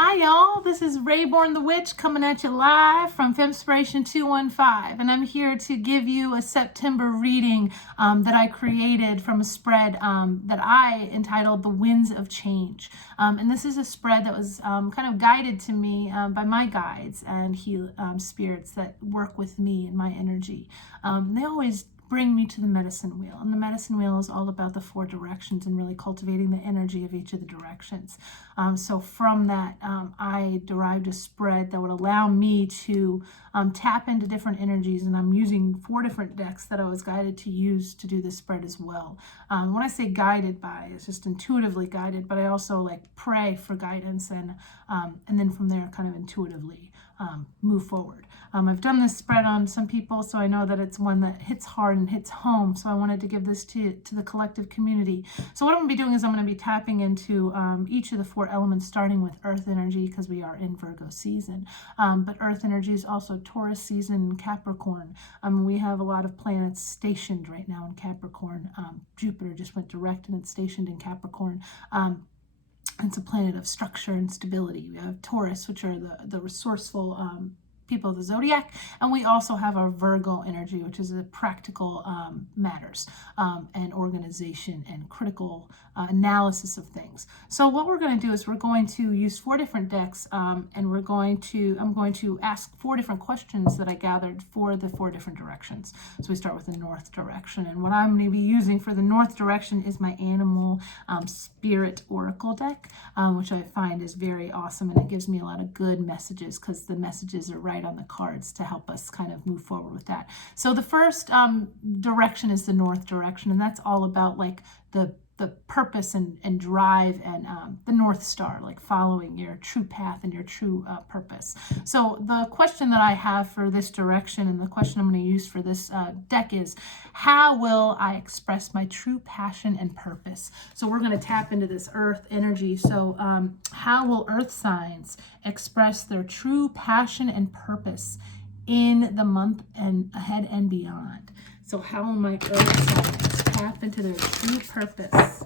Hi y'all, this is Rayborn the Witch coming at you live from Femspiration 215, and I'm here to give you a September reading that I created from a spread that I entitled The Winds of Change. And this is a spread that was kind of guided to me by my guides and spirits that work with me and my energy. They always bring me to the medicine wheel. And the medicine wheel is all about the four directions and really cultivating the energy of each of the directions. So from that, I derived a spread that would allow me to tap into different energies. And I'm using 4 different decks that I was guided to use to do this spread as well. When I say guided by, it's just intuitively guided, but I also pray for guidance and then from there kind of intuitively move forward. I've done this spread on some people, so I know that it's one that hits hard and hits home. So I wanted to give this to the collective community. So what I'm going to be doing is I'm going to be tapping into each of the 4 elements, starting with earth energy because we are in Virgo season. But earth energy is also Taurus season and Capricorn. We have a lot of planets stationed right now in Capricorn. Jupiter just went direct and it's stationed in Capricorn. It's a planet of structure and stability. We have Taurus, which are the resourceful people of the zodiac, and we also have our Virgo energy, which is the practical matters and organization and critical analysis of things. So what we're going to do is we're going to use 4 different decks, and I'm going to ask 4 different questions that I gathered for the 4 different directions. So we start with the north direction, and what I'm going to be using for the north direction is my animal spirit oracle deck, which I find is very awesome, and it gives me a lot of good messages because the messages are right on the cards to help us kind of move forward with that. So the first direction is the north direction, and that's all about the purpose and drive and the North Star, following your true path and your true purpose. So the question that I have for this direction and the question I'm going to use for this deck is, how will I express my true passion and purpose? So we're going to tap into this earth energy. So how will earth signs express their true passion and purpose in the month and ahead and beyond? So how will my earth signs tap into their true purpose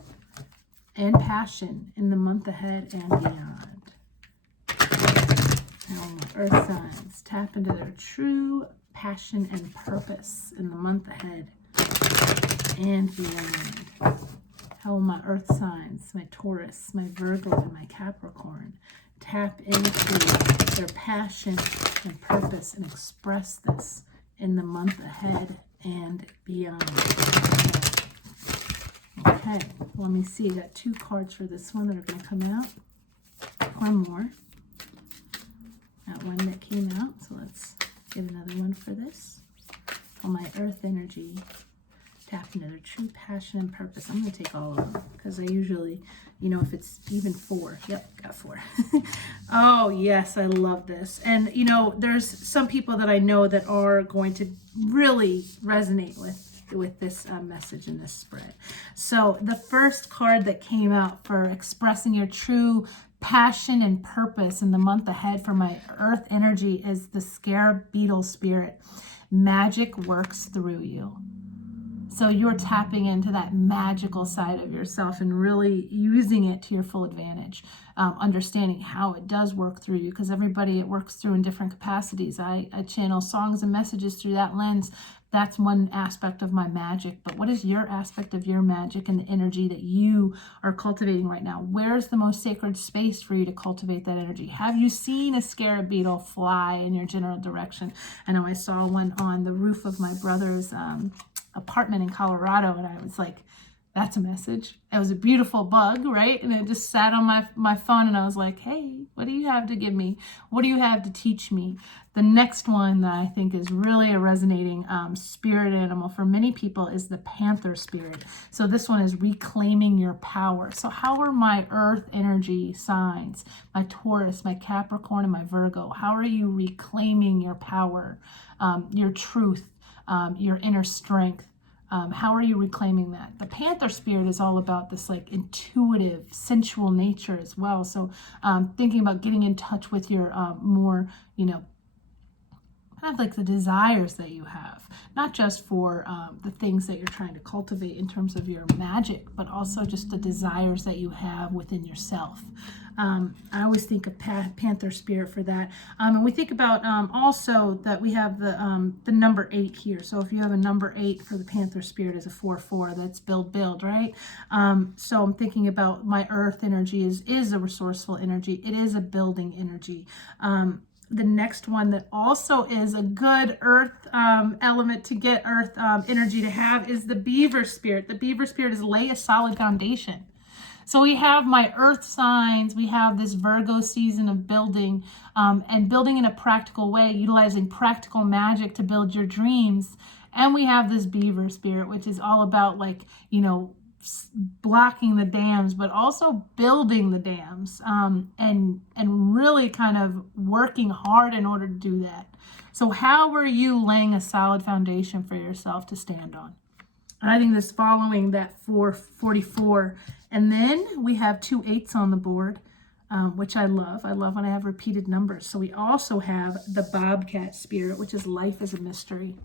and passion in the month ahead and beyond? How will my earth signs tap into their true passion and purpose in the month ahead and beyond? How will my earth signs, my Taurus, my Virgo, and my Capricorn tap into their passion and purpose and express this in the month ahead and beyond? Okay, let me see. I got 2 cards for this one that are going to come out. One more. That one that came out. So let's get another one for this. On my earth energy, tap into their true passion and purpose. I'm going to take all of them because I usually, if it's even 4. Yep, got 4. Oh, yes, I love this. And, there's some people that I know that are going to really resonate with this message in this spread. So the first card that came out for expressing your true passion and purpose in the month ahead for my earth energy is the scarab beetle spirit. Magic works through you. So you're tapping into that magical side of yourself and really using it to your full advantage, understanding how it does work through you, because everybody it works through in different capacities. I channel songs and messages through that lens. That's one aspect of my magic. But what is your aspect of your magic and the energy that you are cultivating right now? Where's the most sacred space for you to cultivate that energy? Have you seen a scarab beetle fly in your general direction? I know I saw one on the roof of my brother's apartment in Colorado, and I was like, that's a message. It was a beautiful bug, right? And it just sat on my phone, and I was like, hey, what do you have to give me? What do you have to teach me? The next one that I think is really a resonating spirit animal for many people is the panther spirit. So this one is reclaiming your power. So how are my earth energy signs, my Taurus, my Capricorn, and my Virgo, how are you reclaiming your power, your truth, your inner strength? How are you reclaiming that? The panther spirit is all about this intuitive, sensual nature as well. So thinking about getting in touch with your more, kind of like the desires that you have, not just for the things that you're trying to cultivate in terms of your magic, but also just the desires that you have within yourself. I always think of Panther Spirit for that. And we think about also that we have the number 8 here. So if you have a number 8 for the Panther Spirit as a 4-4, that's build, right? So I'm thinking about my earth energy is a resourceful energy. It is a building energy. The next one that also is a good earth element to get earth energy to have is the Beaver Spirit. The Beaver Spirit is lay a solid foundation. So we have my earth signs, we have this Virgo season of building, and building in a practical way, utilizing practical magic to build your dreams. And we have this Beaver Spirit, which is all about, like, you know, blocking the dams, but also building the dams, and really kind of working hard in order to do that. So how are you laying a solid foundation for yourself to stand on? And I think this following that 444, and then we have 2 8s on the board, which I love. I love when I have repeated numbers. So we also have the Bobcat Spirit, which is life is a mystery.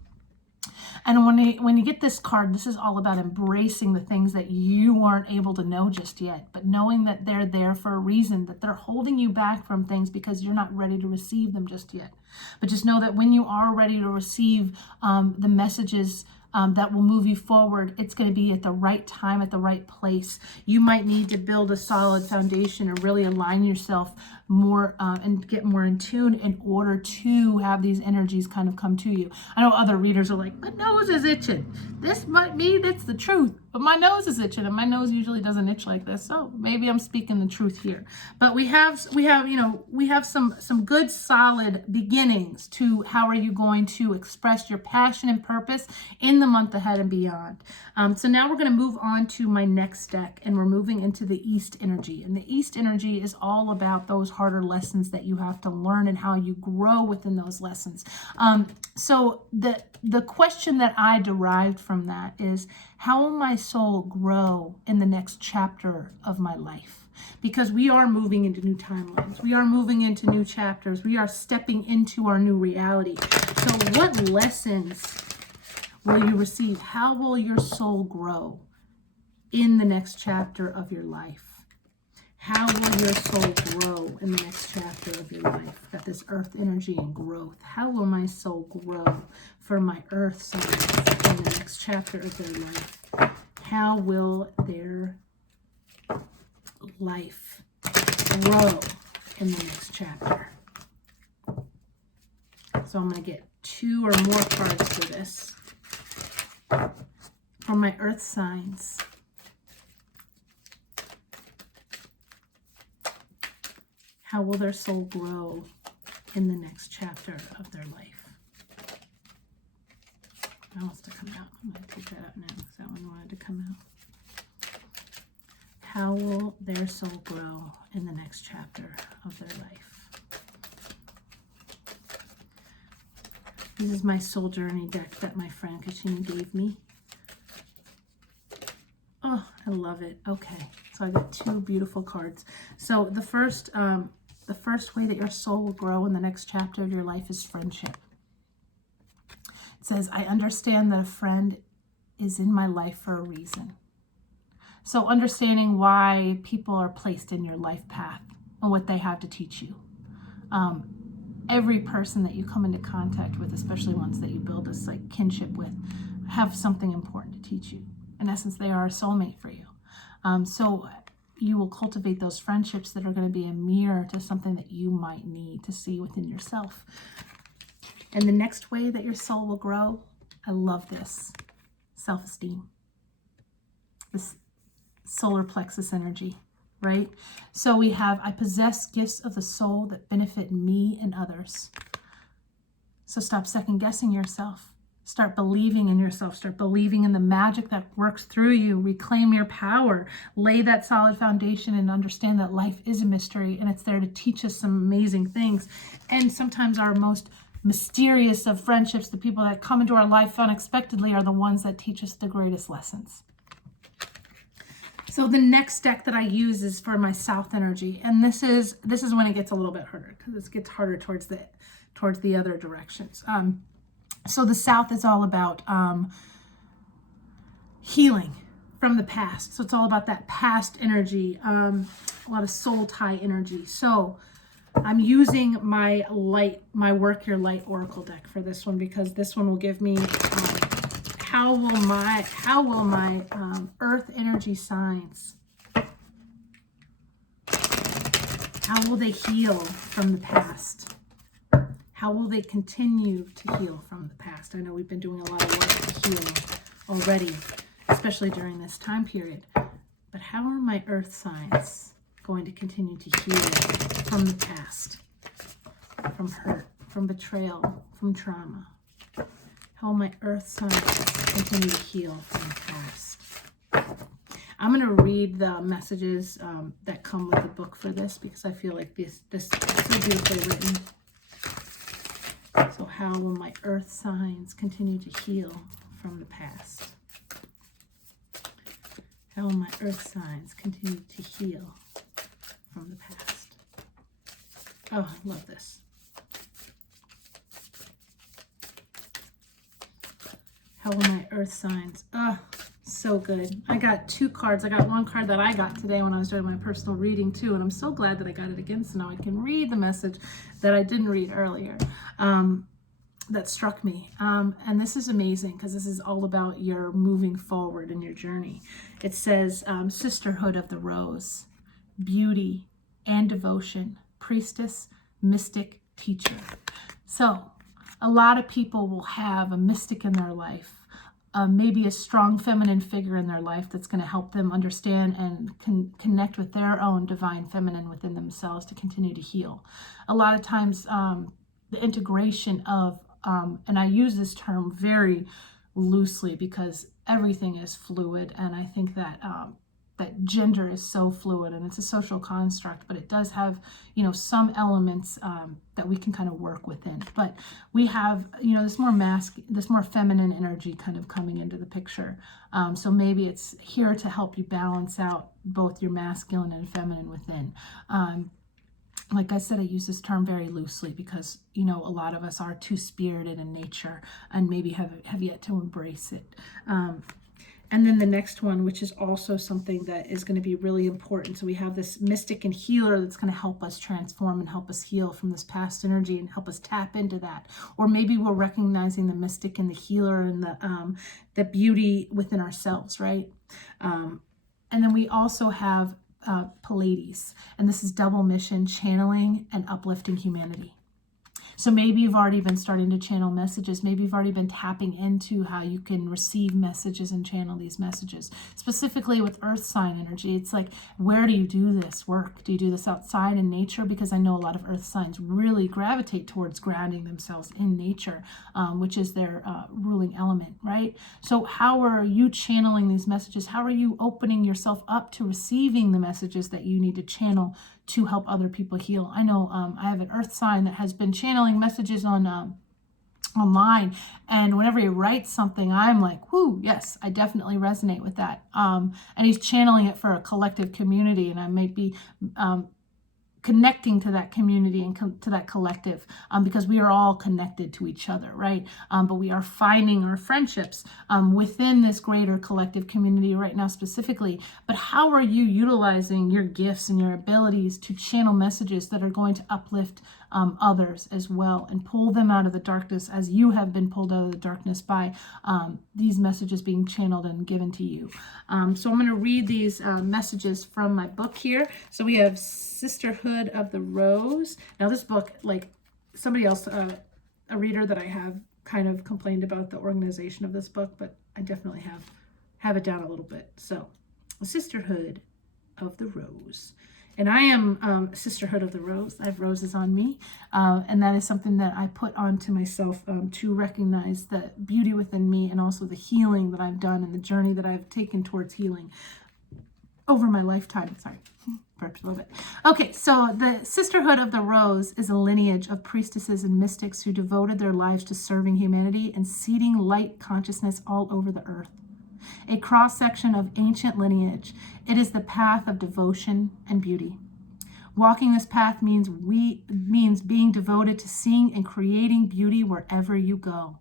And when you get this card, this is all about embracing the things that you aren't able to know just yet, but knowing that they're there for a reason, that they're holding you back from things because you're not ready to receive them just yet. But just know that when you are ready to receive the messages that will move you forward, it's going to be at the right time, at the right place. You might need to build a solid foundation or really align yourself more and get more in tune in order to have these energies kind of come to you. I know other readers are like, my nose is itching. This might mean it's the truth, but my nose is itching, and my nose usually doesn't itch like this. So maybe I'm speaking the truth here. But we have some good solid beginnings to how are you going to express your passion and purpose in the month ahead and beyond. So now we're going to move on to my next deck, and we're moving into the East energy. And the East energy is all about those harder lessons that you have to learn and how you grow within those lessons. So the question that I derived from that is, how will my soul grow in the next chapter of my life? Because we are moving into new timelines. We are moving into new chapters. We are stepping into our new reality. So what lessons will you receive? How will your soul grow in the next chapter of your life? How will your soul grow in the next chapter of your life? Got this earth energy and growth. How will my soul grow for my earth signs in the next chapter of their life? How will their life grow in the next chapter? So I'm going to get 2 or more cards for this. For my earth signs, how will their soul grow in the next chapter of their life? That wants to come out. I'm going to take that out now because that one wanted to come out. How will their soul grow in the next chapter of their life? This is my soul journey deck that my friend Kashini gave me. Oh, I love it. Okay, so I got 2 beautiful cards. So the first way that your soul will grow in the next chapter of your life is friendship. It says, I understand that a friend is in my life for a reason. So understanding why people are placed in your life path and what they have to teach you. Every person that you come into contact with, especially ones that you build this like kinship with, have something important to teach you. In essence, they are a soulmate for you. So you will cultivate those friendships that are going to be a mirror to something that you might need to see within yourself. And the next way that your soul will grow, I love this, self-esteem. This solar plexus energy, right? So we have, I possess gifts of the soul that benefit me and others. So stop second guessing yourself. Start believing in yourself. Start believing in the magic that works through you. Reclaim your power. Lay that solid foundation and understand that life is a mystery and it's there to teach us some amazing things. And sometimes our most mysterious of friendships, the people that come into our life unexpectedly, are the ones that teach us the greatest lessons. So the next deck that I use is for my south energy, and this is when it gets a little bit harder, because it gets harder towards the other directions. So the south is all about healing from the past. So it's all about that past energy, a lot of soul tie energy. So I'm using my Work Your Light Oracle deck for this one, because this one will give me how will my earth energy signs, how will they heal from the past? How will they continue to heal from the past? I know we've been doing a lot of work to heal already, especially during this time period. But how are my earth signs going to continue to heal from the past, from hurt, from betrayal, from trauma? How will my earth signs continue to heal from the past? I'm going to read the messages that come with the book for this, because I feel like this is so beautifully written. So how will my earth signs continue to heal from the past? How will my earth signs continue to heal from the past? Oh, I love this. How will my earth signs? Oh, so good. I got 2 cards. I got one card that I got today when I was doing my personal reading too, and I'm so glad that I got it again, so now I can read the message that I didn't read earlier. That struck me. And this is amazing, because this is all about your moving forward in your journey. It says, Sisterhood of the Rose, beauty and devotion, priestess, mystic, teacher. So a lot of people will have a mystic in their life, maybe a strong feminine figure in their life that's going to help them understand and connect with their own divine feminine within themselves to continue to heal. A lot of times, the integration of, and I use this term very loosely because everything is fluid, and I think that that gender is so fluid and it's a social construct, but it does have, some elements that we can kind of work within. But we have, this more feminine energy kind of coming into the picture. So maybe it's here to help you balance out both your masculine and feminine within. Like I said, I use this term very loosely because, a lot of us are too spirited in nature and maybe have yet to embrace it. And then the next one, which is also something that is going to be really important. So we have this mystic and healer that's going to help us transform and help us heal from this past energy and help us tap into that. Or maybe we're recognizing the mystic and the healer and the beauty within ourselves, right? And then we also have Pleiades, and this is double mission, channeling and uplifting humanity. So maybe you've already been starting to channel messages. Maybe you've already been tapping into how you can receive messages and channel these messages. Specifically with earth sign energy, it's like, where do you do this work? Do you do this outside in nature? Because I know a lot of earth signs really gravitate towards grounding themselves in nature, which is their ruling element, right? So how are you channeling these messages? How are you opening yourself up to receiving the messages that you need to channel to help other people heal? I know I have an earth sign that has been channeling messages on online, and whenever he writes something, I'm like, whoo, yes, I definitely resonate with that. And he's channeling it for a collective community, and I might be connecting to that community and to that collective, because we are all connected to each other, right? But we are finding our friendships within this greater collective community right now specifically. But how are you utilizing your gifts and your abilities to channel messages that are going to uplift others as well and pull them out of the darkness as you have been pulled out of the darkness by these messages being channeled and given to you? So I'm going to read these messages from my book here. So we have Sisterhood of the Rose. Now this book, like somebody else, a reader that I have, kind of complained about the organization of this book, but I definitely have it down a little bit. So Sisterhood of the Rose. And I am Sisterhood of the Rose. I have roses on me. And that is something that I put onto myself to recognize the beauty within me and also the healing that I've done and the journey that I've taken towards healing over my lifetime. Sorry, burped a little bit. Okay, so the Sisterhood of the Rose is a lineage of priestesses and mystics who devoted their lives to serving humanity and seeding light consciousness all over the earth. a cross-section of ancient lineage. It is the path of devotion and beauty. Walking this path means being devoted to seeing and creating beauty wherever you go.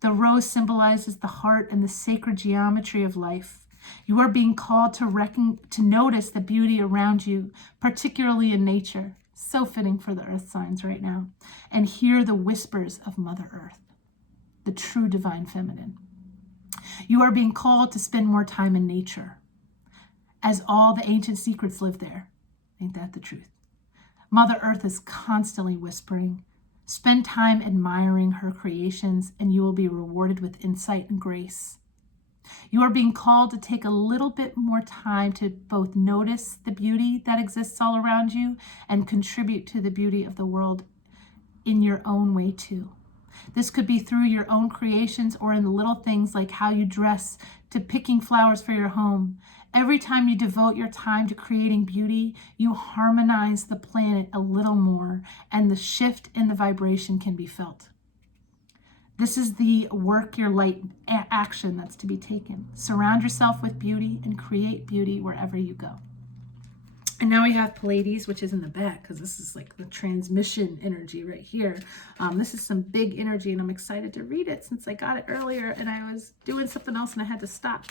The rose symbolizes the heart and the sacred geometry of life. You are being called to notice the beauty around you, particularly in nature. So fitting for the earth signs right now. And hear the whispers of Mother Earth, the true divine feminine. You are being called to spend more time in nature, as all the ancient secrets live there. Ain't that the truth? Mother Earth is constantly whispering. Spend time admiring her creations, and you will be rewarded with insight and grace. You are being called to take a little bit more time to both notice the beauty that exists all around you and contribute to the beauty of the world in your own way too. This could be through your own creations or in the little things like how you dress to picking flowers for your home. Every time you devote your time to creating beauty, you harmonize the planet a little more, and the shift in the vibration can be felt. This is the work your light action that's to be taken. Surround yourself with beauty and create beauty wherever you go. And now we have Pleiades, which is in the back, because this is like the transmission energy right here. This is some big energy, and I'm excited to read it since I got it earlier and I was doing something else and I had to stop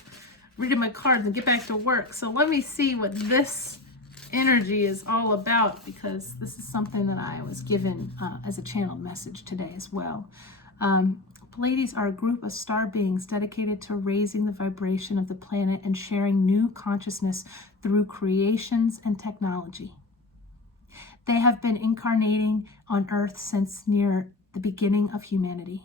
reading my cards and get back to work. So let me see what this energy is all about, because this is something that I was given as a channeled message today as well. Pleiades are a group of star beings dedicated to raising the vibration of the planet and sharing new consciousness through creations and technology. They have been incarnating on Earth since near the beginning of humanity.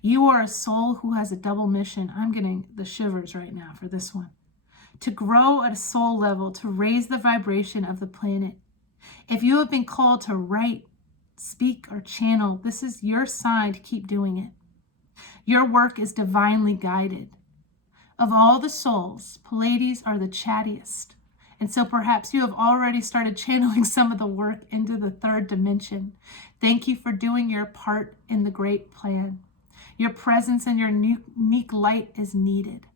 You are a soul who has a double mission. I'm getting the shivers right now for this one. To grow at a soul level, to raise the vibration of the planet. If you have been called to write, speak, or channel, this is your sign to keep doing it. Your work is divinely guided. Of all the souls, Pleiades are the chattiest. And so perhaps you have already started channeling some of the work into the third dimension. Thank you for doing your part in the great plan. Your presence and your unique light is needed.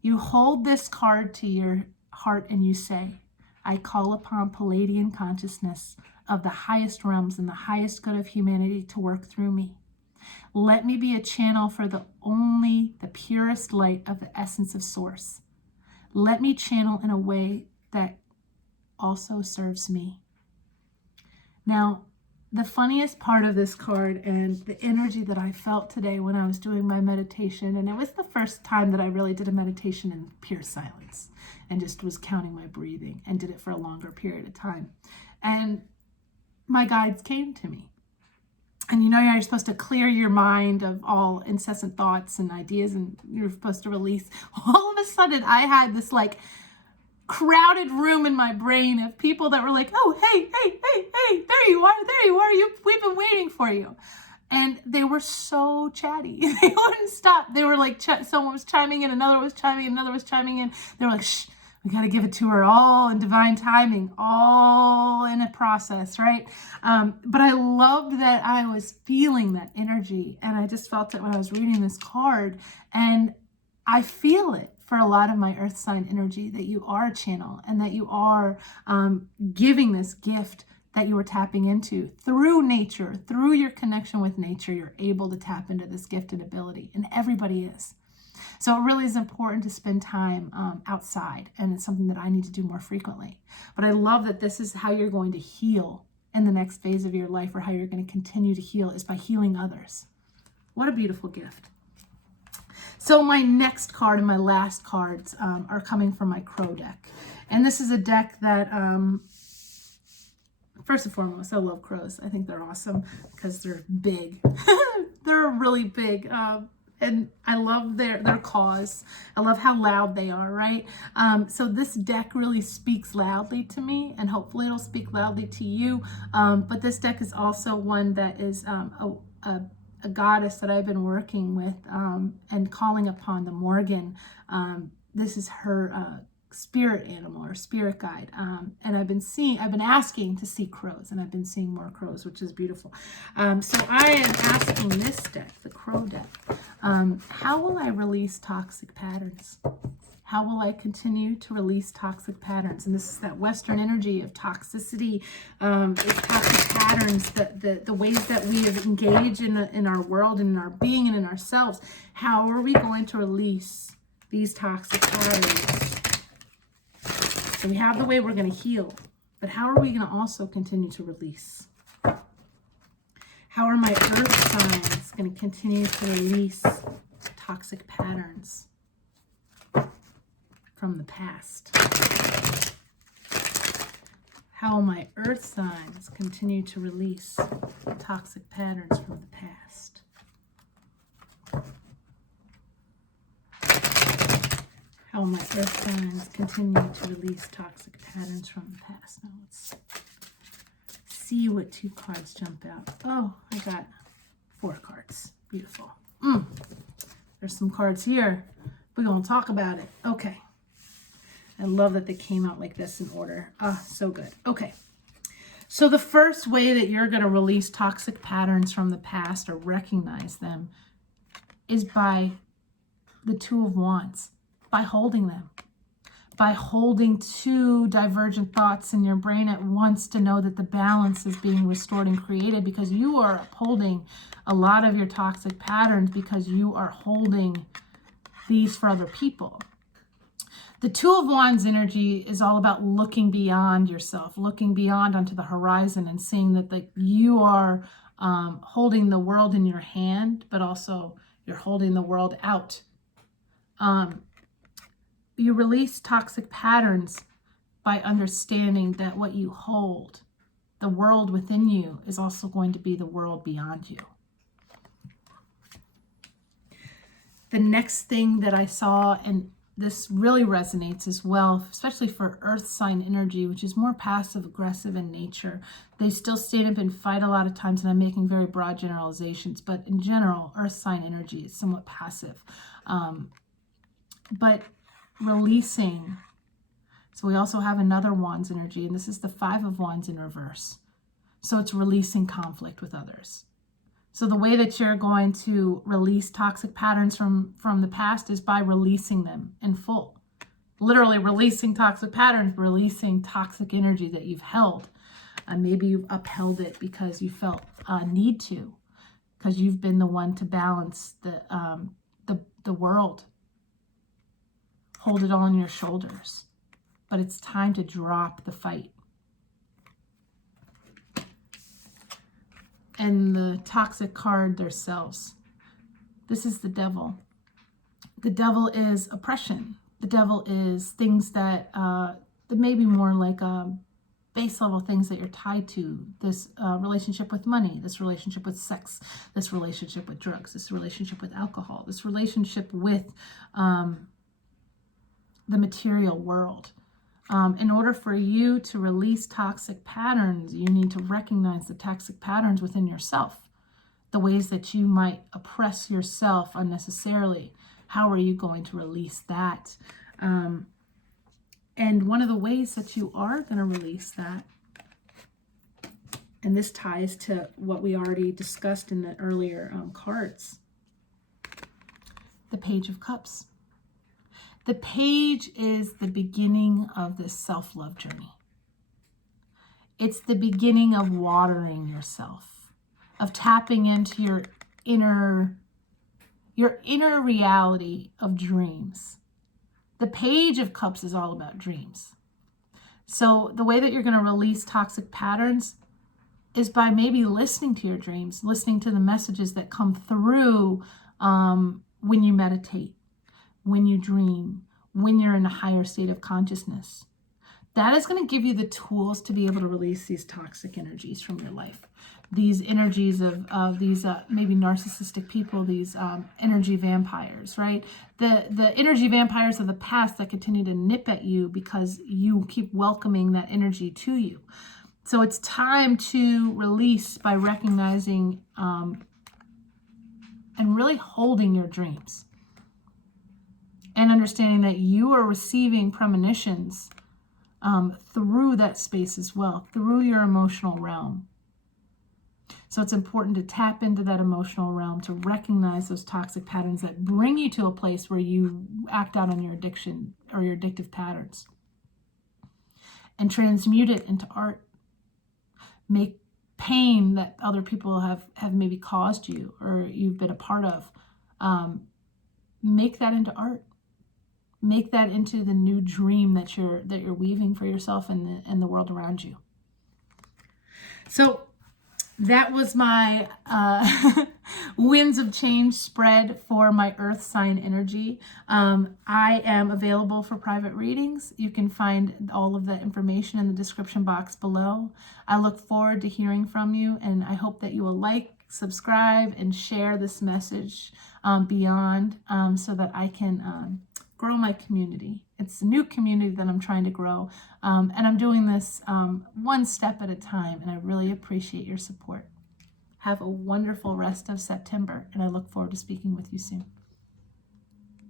You hold this card to your heart and you say, I call upon Pleiadian consciousness of the highest realms and the highest good of humanity to work through me. Let me be a channel for the purest light of the essence of Source. Let me channel in a way that also serves me. Now, the funniest part of this card and the energy that I felt today when I was doing my meditation, and it was the first time that I really did a meditation in pure silence and just was counting my breathing and did it for a longer period of time. And my guides came to me. And you know, you're supposed to clear your mind of all incessant thoughts and ideas, and you're supposed to release. All of a sudden, I had this like crowded room in my brain of people that were like, oh, hey, there you are, we've been waiting for you. And they were so chatty. They wouldn't stop. They were like, someone was chiming in, another was chiming in, another was chiming in. They were like, shh, we got to give it to her, all in divine timing, all in a process, right? But I loved that I was feeling that energy, and I just felt it when I was reading this card, and I feel it for a lot of my earth sign energy, that you are a channel and that you are giving this gift that you are tapping into through nature, through your connection with nature. You're able to tap into this gifted ability, and everybody is. So it really is important to spend time outside, and it's something that I need to do more frequently. But I love that this is how you're going to heal in the next phase of your life, or how you're going to continue to heal, is by healing others. What a beautiful gift. So my next card and my last cards are coming from my Crow deck. And this is a deck that, first and foremost, I love crows. I think they're awesome because they're big. They're really big. And I love their caws. I love how loud they are, right? So this deck really speaks loudly to me, and hopefully it'll speak loudly to you. But this deck is also one that is a goddess that I've been working with and calling upon, the Morgan. This is her spirit animal or spirit guide. And I've been asking to see crows, and I've been seeing more crows, which is beautiful. So I am asking this deck, the crow deck, how will I release toxic patterns? How will I continue to release toxic patterns? And this is that Western energy of toxicity, toxic patterns, the ways that we have engaged in our world and in our being and in ourselves. How are we going to release these toxic patterns? So we have the way we're going to heal, but how are we going to also continue to release? How are my earth signs going to continue to release toxic patterns from the past? How will my earth signs continue to release toxic patterns from the past? How will my earth signs continue to release toxic patterns from the past? Now let's see what 2 cards jump out. Oh, I got 4 cards. Beautiful. There's some cards here. We're going to talk about it. Okay. I love that they came out like this in order. So good. Okay. So the first way that you're going to release toxic patterns from the past or recognize them is by the 2 of Wands, by holding them, by holding 2 divergent thoughts in your brain at once to know that the balance is being restored and created, because you are upholding a lot of your toxic patterns because you are holding these for other people. The 2 of Wands energy is all about looking beyond yourself, looking beyond onto the horizon and seeing that you are holding the world in your hand, but also you're holding the world out. You release toxic patterns by understanding that what you hold, the world within you, is also going to be the world beyond you. The next thing that I saw, and this really resonates as well, especially for earth sign energy, which is more passive aggressive in nature. They still stand up and fight a lot of times, and I'm making very broad generalizations, but in general, earth sign energy is somewhat passive. But releasing, so we also have another Wands energy, and this is the 5 of Wands in reverse. So it's releasing conflict with others. So the way that you're going to release toxic patterns from the past is by releasing them in full. Literally releasing toxic patterns, releasing toxic energy that you've held. And maybe you've upheld it because you felt a need to, because you've been the one to balance the world. Hold it all on your shoulders. But it's time to drop the fight. And the toxic card themselves. This is the devil. The devil is oppression. The devil is things that may be more like base level things that you're tied to. This relationship with money, this relationship with sex, this relationship with drugs, this relationship with alcohol, this relationship with the material world. In order for you to release toxic patterns, you need to recognize the toxic patterns within yourself, the ways that you might oppress yourself unnecessarily. How are you going to release that? And one of the ways that you are going to release that, and this ties to what we already discussed in the earlier cards, the Page of Cups. The page is the beginning of this self-love journey. It's the beginning of watering yourself, of tapping into your inner reality of dreams. The Page of Cups is all about dreams. So the way that you're going to release toxic patterns is by maybe listening to your dreams, listening to the messages that come through when you meditate, when you dream, when you're in a higher state of consciousness. That is going to give you the tools to be able to release these toxic energies from your life. These energies of these maybe narcissistic people, these energy vampires, right? The energy vampires of the past that continue to nip at you because you keep welcoming that energy to you. So it's time to release by recognizing and really holding your dreams. and understanding that you are receiving premonitions through that space as well, through your emotional realm. So it's important to tap into that emotional realm, to recognize those toxic patterns that bring you to a place where you act out on your addiction or your addictive patterns, and transmute it into art. Make pain that other people have maybe caused you or you've been a part of, make that into art. Make that into the new dream that you're weaving for yourself and the world around you. So that was my winds of change spread for my earth sign energy. I am available for private readings. You can find all of the information in the description box below. I look forward to hearing from you, and I hope that you will like, subscribe, and share this message beyond so that I can grow my community. It's a new community that I'm trying to grow, and I'm doing this one step at a time, and I really appreciate your support. Have a wonderful rest of September, and I look forward to speaking with you soon.